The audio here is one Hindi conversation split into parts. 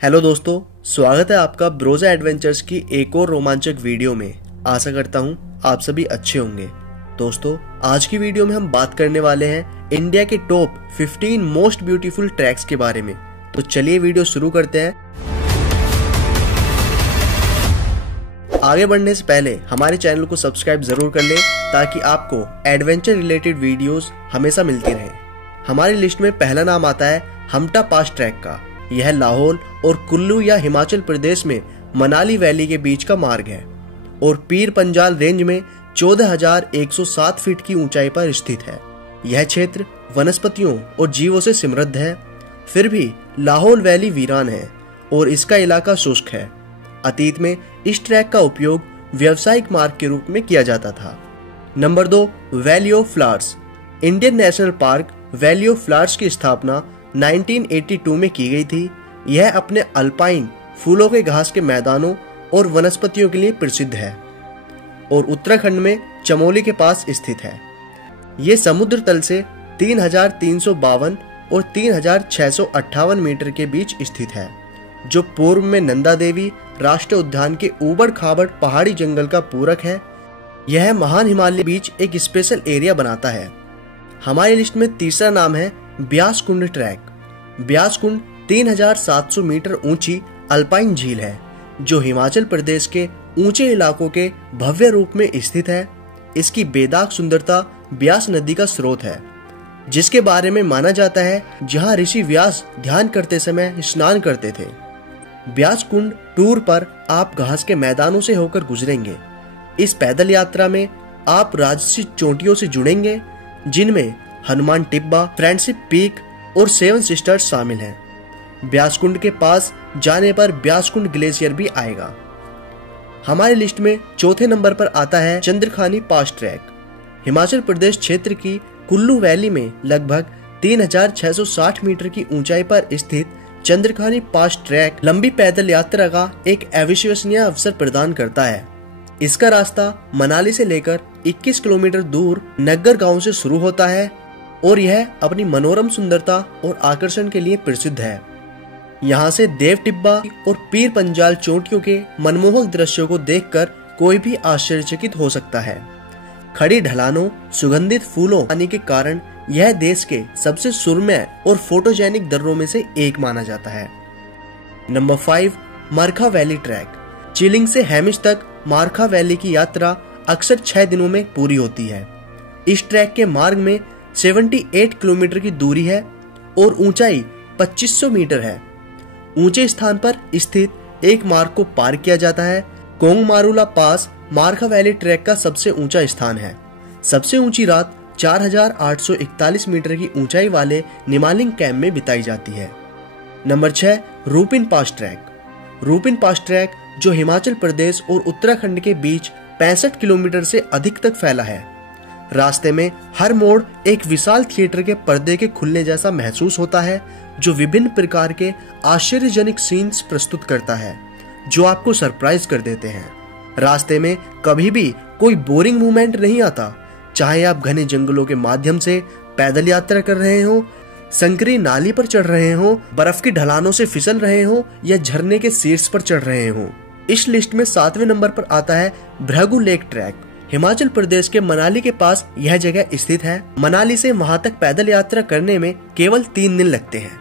हेलो दोस्तों, स्वागत है आपका ब्रोजा एडवेंचर्स की एक और रोमांचक वीडियो में। आशा करता हूँ आप सभी अच्छे होंगे। दोस्तों, आज की वीडियो में हम बात करने वाले हैं इंडिया के टॉप 15 मोस्ट ब्यूटीफुल ट्रैक्स के बारे में। तो चलिए वीडियो शुरू करते हैं। आगे बढ़ने से पहले हमारे चैनल को सब्सक्राइब जरूर कर लें ताकि आपको एडवेंचर रिलेटेड वीडियोस हमेशा मिलती रहे। हमारी लिस्ट में पहला नाम आता है हमटा पास ट्रैक का। यह लाहौल और कुल्लू या हिमाचल प्रदेश में मनाली वैली के बीच का मार्ग है और पीर पंजाल रेंज में 14,107 फीट की ऊंचाई पर स्थित है। यह क्षेत्र वनस्पतियों और जीवों से समृद्ध है, फिर भी लाहौल वैली वीरान है और इसका इलाका शुष्क है। अतीत में इस ट्रैक का उपयोग व्यावसायिक मार्ग के रूप में किया जाता था। Number 2, valley of flowers. Indian national park valley of flowers की स्थापना 1982 में की गई थी। यह अपने अल्पाइन फूलों के घास के मैदानों और वनस्पतियों के लिए प्रसिद्ध है और उत्तराखंड में चमोली के पास स्थित है। ये समुद्र तल से 3,352 और 3,658 मीटर के बीच स्थित है, जो पूर्व में नंदा देवी राष्ट्रीय उद्यान के ऊबड़ खाबड़ पहाड़ी जंगल का पूरक है। यह महान हिमालय बीच एक स्पेशल एरिया बनाता है। हमारी लिस्ट में तीसरा नाम है ब्यास कुंड ट्रैक। ब्यास कुंड 3,700 मीटर ऊंची अल्पाइन झील है, जो हिमाचल प्रदेश के ऊंचे इलाकों के भव्य रूप में स्थित है। इसकी बेदाग सुंदरता ब्यास नदी का स्रोत है, जिसके बारे में माना जाता है जहां ऋषि व्यास ध्यान करते समय स्नान करते थे। ब्यास कुंड टूर पर आप घास के मैदानों से होकर गुजरेंगे। इस पैदल यात्रा में आप राजसी चोटियों से जुड़ेंगे, जिनमें हनुमान टिब्बा, फ्रेंडशिप पीक और सेवन सिस्टर्स शामिल हैं। ब्यास कुंड के पास जाने पर ब्यास कुंड ग्लेशियर भी आएगा। हमारी लिस्ट में चौथे नंबर पर आता है चंद्रखानी पास ट्रैक। हिमाचल प्रदेश क्षेत्र की कुल्लू वैली में लगभग 3,660 मीटर की ऊंचाई पर स्थित चंद्रखानी पास ट्रैक लंबी पैदल यात्रा का एक अविश्वसनीय अवसर प्रदान करता है। इसका रास्ता मनाली से लेकर 21 किलोमीटर दूर नग्गर गांव से शुरू होता है और यह अपनी मनोरम सुंदरता और आकर्षण के लिए प्रसिद्ध है। यहाँ से देव टिब्बा और पीर पंजाल चोटियों के मनमोहक दृश्यों को देखकर कोई भी आश्चर्यचकित हो सकता है। खड़ी ढलानों, सुगंधित फूलों आने के कारण यह देश के सबसे सुरम्य और फोटोजेनिक दर्रों में से एक माना जाता है। Number 5, Markha valley trek. Chilling से हेमिश तक मारखा वैली की यात्रा अक्सर 6 दिनों में पूरी होती है। इस ट्रैक के मार्ग में 78 किलोमीटर की दूरी है और ऊंचाई 2500 मीटर है। ऊंचे स्थान पर स्थित एक मार्ग को पार किया जाता है। कोंगमारुला पास मारखा वैली ट्रैक का सबसे ऊंचा स्थान है। सबसे ऊंची रात 4,841 मीटर की ऊंचाई वाले निमालिंग कैंप में बिताई जाती है। नंबर 6, रूपिन पास ट्रैक। रूपिन पास ट्रैक, जो हिमाचल प्रदेश और उत्तराखंड के बीच 65 किलोमीटर से अधिक तक फैला है। रास्ते में हर मोड़ एक विशाल थिएटर के पर्दे के खुलने जैसा महसूस होता है, जो विभिन्न प्रकार के आश्चर्यजनक सीन्स प्रस्तुत करता है, जो आपको सरप्राइज कर देते हैं। रास्ते में कभी भी कोई बोरिंग मूवमेंट नहीं आता, चाहे आप घने जंगलों के माध्यम से पैदल यात्रा कर रहे हो, संकरी नाली पर चढ़ रहे हो, बर्फ की ढलानों से फिसल रहे हो या झरने के शीर्ष पर चढ़ रहे हो। इस लिस्ट में 7वें नंबर पर आता है भृगु लेक ट्रैक। हिमाचल प्रदेश के मनाली के पास यह जगह स्थित है। मनाली से वहां तक पैदल यात्रा करने में केवल 3 दिन लगते हैं।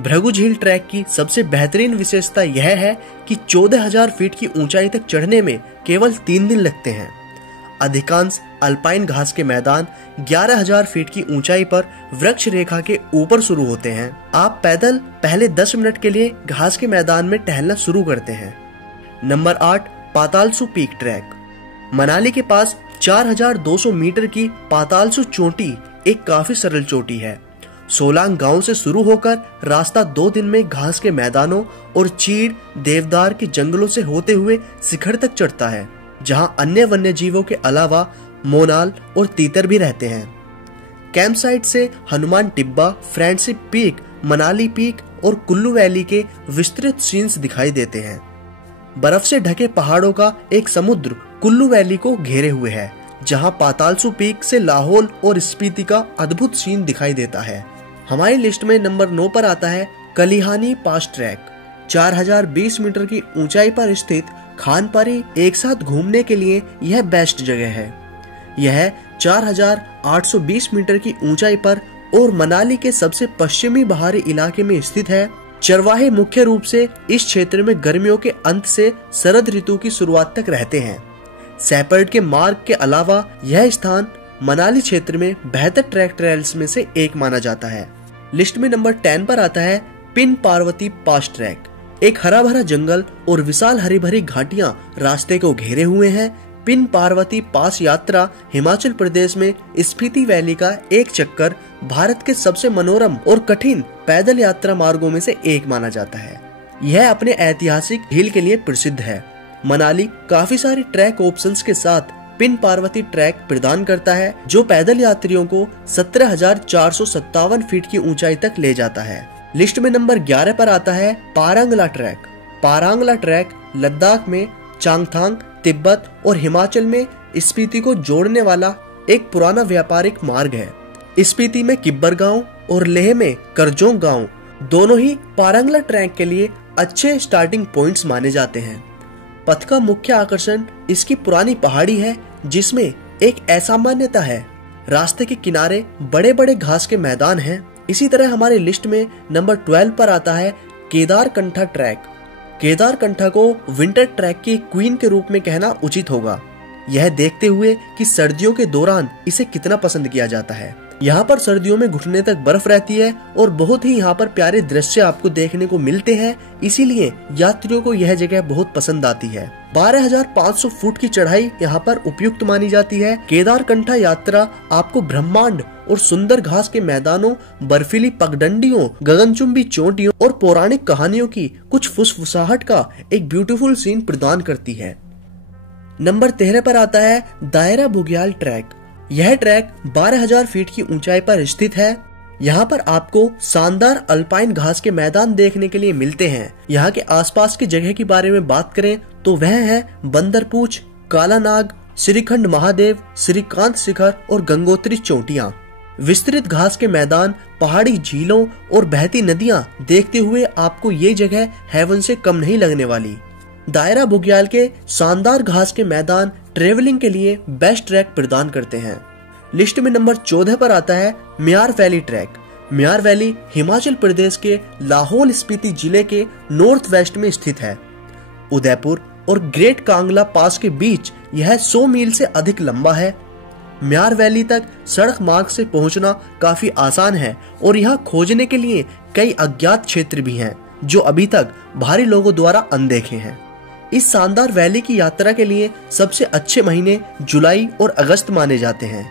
भृगु झील ट्रैक की सबसे बेहतरीन विशेषता यह है कि 14,000 फीट की ऊंचाई तक चढ़ने में केवल 3 दिन लगते हैं। अधिकांश अल्पाइन घास के मैदान 11,000 फीट की ऊंचाई पर वृक्ष रेखा के ऊपर शुरू होते हैं। आप पैदल पहले 10 मिनट के लिए घास के मैदान में टहलना शुरू करते हैं। Number 8, Patalsu peak trek. Manali के पास 4,200 मीटर की पातालसू चोटी एक काफी सरल चोटी है। सोलांग गांव से शुरू होकर रास्ता 2 दिन में घास के मैदानों और चीड़ देवदार के जंगलों से होते हुए शिखर तक चढ़ता है, जहां अन्य वन्य जीवों के अलावा मोनाल और तीतर भी रहते हैं। कैंप साइट से Hanuman Tibba, friendship peak, Manali peak और कुल्लू वैली के विस्तृत सीन्स दिखाई देते हैं। बर्फ से ढके पहाड़ों का एक समुद्र कुल्लू वैली को घेरे हुए है, जहां पातालसू पीक से लाहौल और स्पीति का अद्भुत सीन दिखाई देता है। हमारी लिस्ट में नंबर 9 पर आता है कलिहानी पास ट्रैक। 4020 मीटर की ऊंचाई पर स्थित खानपारी एक साथ घूमने के लिए यह बेस्ट जगह है। यह 4820 मीटर की ऊंचाई पर और मनाली के सबसे पश्चिमी बाहरी इलाके में स्थित है। चरवाहे मुख्य रूप से इस क्षेत्र में गर्मियों के अंत से शरद ऋतु की शुरुआत तक रहते हैं। शेपर्ड के मार्ग के अलावा यह स्थान मनाली क्षेत्र में बेहतर ट्रैक ट्रेल्स में से एक माना जाता है। लिस्ट में नंबर 10 पर आता है पिन पार्वती पास ट्रैक। एक हरा भरा जंगल और विशाल हरी भरी घाटियां रास्ते को घेरे हुए हैं। पिन पार्वती पास यात्रा हिमाचल प्रदेश में स्पीति वैली का एक चक्कर भारत के सबसे मनोरम और कठिन पैदल यात्रा मार्गों में से एक माना जाता है। यह अपने ऐतिहासिक झील के लिए प्रसिद्ध है। मनाली काफी सारी ट्रैक ऑप्शंस के साथ पिन पार्वती ट्रैक प्रदान करता है, जो पैदल यात्रियों को 17,457 फीट की ऊंचाई तक ले जाता है। लिस्ट में नंबर 11 पर आता है पारांगला ट्रैक। पारांगला ट्रैक लद्दाख में चांगथांग, तिब्बत और हिमाचल में स्पीति को जोड़ने वाला एक पुराना व्यापारिक मार्ग है। स्पीति में किब्बर गांव और लेह में करजोंग गांव दोनों ही पारांगला ट्रैक के लिए अच्छे स्टार्टिंग पॉइंट्स माने जाते हैं। पथ का मुख्य आकर्षण इसकी पुरानी पहाड़ी है, जिसमें एक ऐसा मान्यता है रास्ते के किनारे बड़े बड़े घास के मैदान हैं। इसी तरह हमारे लिस्ट में नंबर 12 पर आता है केदारकंठा ट्रैक। केदारकंठा को विंटर ट्रैक की क्वीन के रूप में कहना उचित होगा, यह देखते हुए कि सर्दियों के दौरान इसे कितना पसंद किया जाता है। यहाँ पर सर्दियों में घुटने तक बर्फ रहती है और बहुत ही यहाँ पर प्यारे दृश्य आपको देखने को मिलते हैं, इसीलिए यात्रियों को यह जगह बहुत पसंद आती है। 12,500 फुट की चढ़ाई यहाँ पर उपयुक्त मानी जाती है। केदारकंठा यात्रा आपको ब्रह्मांड और सुंदर घास के मैदानों, बर्फीली पगडंडियों, गगनचुंबी चोटियों और पौराणिक कहानियों की कुछ फुसफुसाहट का एक ब्यूटीफुल सीन प्रदान करती है। नंबर 13 पर आता है दायरा बुग्याल ट्रैक। यह ट्रैक 12,000 फीट की ऊंचाई पर स्थित है। यहाँ पर आपको शानदार अल्पाइन घास के मैदान देखने के लिए मिलते हैं। यहाँ के आसपास की जगह के बारे में बात करें तो वह है बंदरपूछ, कालानाग, श्रीखंड महादेव, श्रीकांत शिखर और गंगोत्री चोटियां। विस्तृत घास के मैदान, पहाड़ी झीलों और बहती नदियां देखते हुए आपको ये जगह हेवन से कम नहीं लगने वाली। दायरा बुग्याल के शानदार घास के मैदान ट्रेवलिंग के लिए बेस्ट ट्रैक प्रदान करते हैं। लिस्ट में नंबर 14 पर आता है म्यार वैली ट्रैक। म्यार वैली हिमाचल प्रदेश के लाहौल स्पीति जिले के नॉर्थ वेस्ट में स्थित है। उदयपुर और ग्रेट कांगला पास के बीच यह 100 मील से अधिक लंबा है। म्यार वैली तक सड़क मार्ग से पहुंचना काफी आसान है और यहाँ खोजने के लिए कई अज्ञात क्षेत्र भी हैं, जो अभी तक भारी लोगों द्वारा अनदेखे हैं। इस शानदार वैली की यात्रा के लिए सबसे अच्छे महीने जुलाई और अगस्त माने जाते हैं।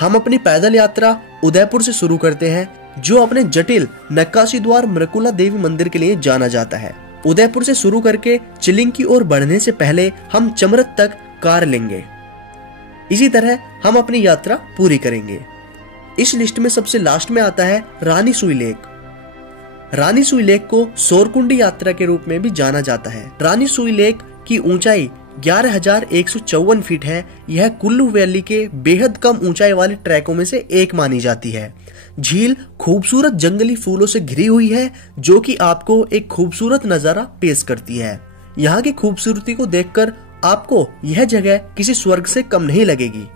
हम अपनी पैदल यात्रा उदयपुर से शुरू करते हैं, जो अपने जटिल नक्काशी द्वार मृकुला देवी मंदिर के लिए जाना जाता है। उदयपुर से शुरू करके चिलिंग की ओर बढ़ने से पहले हम चमरत तक कार लेंगे। इसी तरह हम अपनी यात्रा पूरी करेंगे। इस लिस्ट में सबसे लास्ट में आता है रानी सुई लेक। रानी सुई लेक को सोरकुंडी यात्रा के रूप में भी जाना जाता है। रानी सुई लेक की ऊंचाई 11,154 फीट है। यह कुल्लू वैली के बेहद कम ऊंचाई वाले ट्रैकों में से एक मानी जाती है। झील खूबसूरत जंगली फूलों से घिरी हुई है, जो कि आपको एक खूबसूरत नजारा पेश करती है। यहाँ की खूबसूरती को देखकर आपको यह जगह किसी स्वर्ग से कम नहीं लगेगी।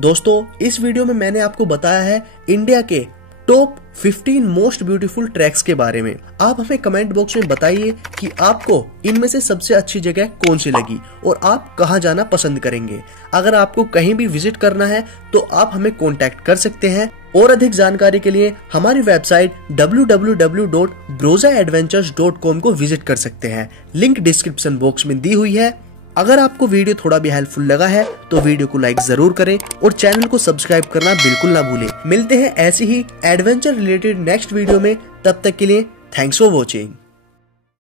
दोस्तों, इस वीडियो में मैंने आपको बताया है इंडिया के टॉप 15 मोस्ट ब्यूटीफुल ट्रैक्स के बारे में। आप हमें कमेंट बॉक्स में बताइए कि आपको इनमें से सबसे अच्छी जगह कौन सी लगी और आप कहां जाना पसंद करेंगे। अगर आपको कहीं भी विजिट करना है तो आप हमें कांटेक्ट कर सकते हैं। और अधिक जानकारी के लिए हमारी वेबसाइट www.brozaadventures.com को विजिट कर सकते हैं। लिंक डिस्क्रिप्शन बॉक्स में दी हुई है। अगर आपको वीडियो थोड़ा भी हेल्पफुल लगा है तो वीडियो को लाइक जरूर करें और चैनल को सब्सक्राइब करना बिल्कुल ना भूलें। मिलते हैं ऐसी ही एडवेंचर रिलेटेड नेक्स्ट वीडियो में। तब तक के लिए थैंक्स फॉर वॉचिंग।